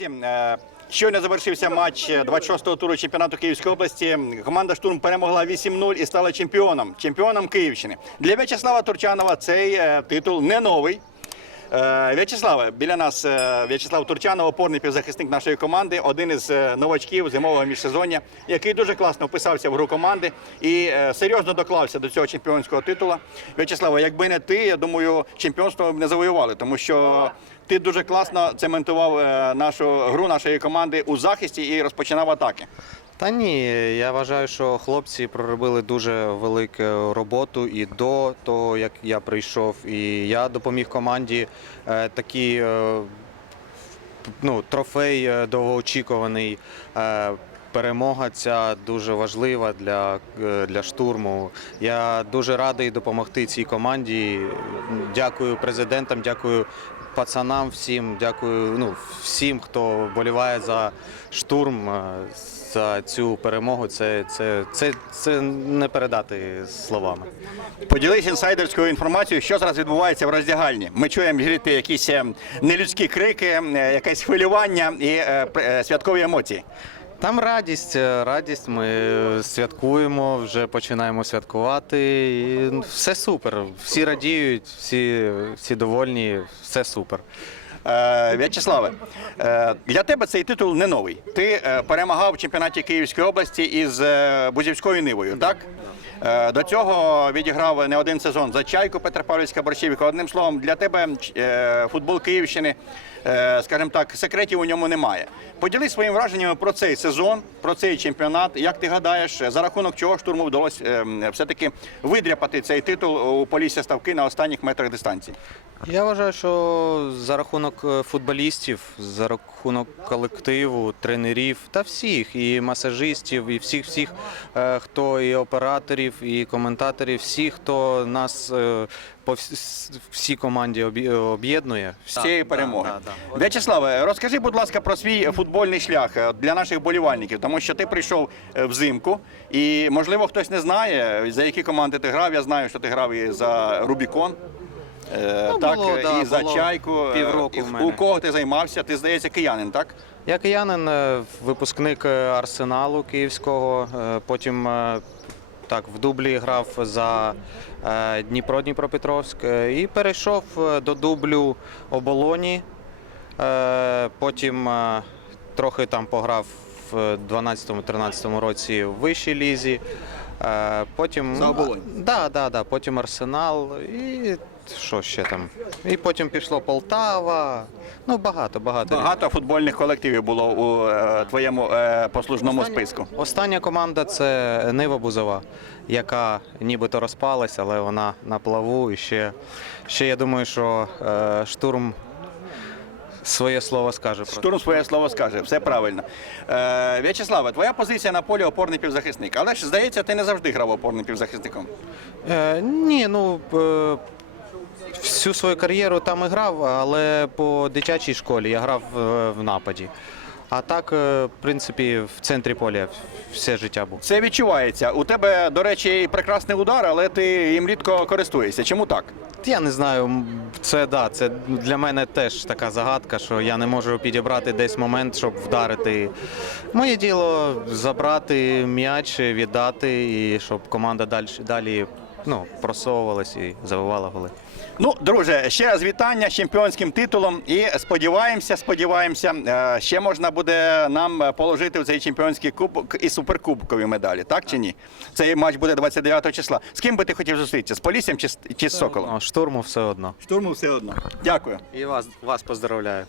Друзі, е, щойно завершився матч 26-го туру чемпіонату Київської області. Команда Штурм перемогла 8-0 і стала чемпіоном, чемпіоном Київщини. Для В'ячеслава Турчанова цей е, титул не новий. Е, В'ячеславе, біля нас е, В'ячеслав Турчанов, опорний півзахисник нашої команди, один із е, новачків зимового міжсезоння, який дуже класно вписався в гру команди і серйозно доклався до цього чемпіонського титула. В'ячеславе, якби не ти, я думаю, чемпіонство б не завоювали, тому що ти дуже класно цементував нашу гру нашої команди у захисті і розпочинав атаки. Та ні, я вважаю, що хлопці проробили дуже велику роботу і до того, як я прийшов, і я допоміг команді е, такий е, ну, трофей е, довгоочікуваний. Перемога ця дуже важлива для, для штурму. Я дуже радий допомогти цій команді. Дякую президентам, дякую пацанам всім, дякую ну, всім, хто боліває за штурм, е, за цю перемогу. Це, це, це, це не передати словами. Поділись інсайдерською інформацією, що зараз відбувається в роздягальні. Ми чуємо гріти якісь е, нелюдські крики, е, якесь хвилювання і святкові емоції. Там радість, е, радість. Ми святкуємо, вже починаємо святкувати. І все супер. Всі радіють, всі, всі довольні, все супер. Е, В'ячеславе, е, для тебе цей титул не новий. Ти перемагав в чемпіонаті Київської області із Бузівською Нивою, так? Е, До цього відіграв не один сезон за чайку Петропавлівська Борщівка. Одним словом, для тебе е, футбол Київщини, е, скажімо так, секретів у ньому немає. Поділись своїм враженнями про цей сезон, про цей чемпіонат. Як ти гадаєш, за рахунок чого штурму вдалося е, все-таки видряпати цей титул у Полісся Ставки на останніх метрах дистанції? Я вважаю, що за рахунок футболістів, за рахунок колективу, тренерів та всіх, і масажистів, і всіх, всіх, хто і операторів, і коментаторів, всі, хто нас е, по всій команді об'єднує. з цієї перемоги. Да, да, да. В'ячеславе, розкажи, будь ласка, про свій футбольний шлях е, для наших болівальників, тому що ти прийшов е, взимку, і можливо хтось не знає, за які команди ти грав. Я знаю, що ти грав і за Рубікон. Ну, так, було, е, да, і за було чайку. півроку і У кого ти займався? Ти здається, киянин, так? Я киянин, випускник арсеналу київського. Потім так в дублі грав за е, Дніпро Дніпропетровськ е, і перейшов е, до дублю оболоні. Потім трохи там пограв в 12-13 році в вищій лізі. Е, Потім За «Оболонь»? Да, да, да. Потім Арсенал і що ще там. І потім пішло Полтава. Ну багато, багато. Багато футбольних колективів було у е, твоєму е, послужному списку. Остання команда це Нива Бузова, яка нібито розпалась, але вона на плаву. І ще, ще я думаю, що е, штурм своє слово скаже про Штурм своє слово скаже, все правильно. Е, В'ячеславе, твоя позиція на полі опорний півзахисник. Але ж здається, ти не завжди грав опорним півзахисником. Е, ні, ну е, всю свою кар'єру там і грав, але по дитячій школі я грав е, в нападі. А так, е, в принципі, в центрі поля все життя був. Це відчувається. У тебе, до речі, прекрасний удар, але ти їм рідко користуєшся. Чому так? Я не знаю, це да, це для мене теж така загадка, що я не можу підібрати десь момент, щоб вдарити. Моє діло забрати м'яч, віддати, і щоб команда далі, далі ну, просовувалась і забивала голи. Ну, друже, ще раз вітання з чемпіонським титулом. І сподіваємося, сподіваємося, е, ще можна буде нам положити в цей чемпіонський кубок і суперкубкові медалі, так чи ні? Цей матч буде 29 числа. З ким би ти хотів зустрітися? З Поліссям чи, з- чи з Соколом? Ну, штурму все одно. Штурму все одно. Дякую. І вас, вас поздравляю.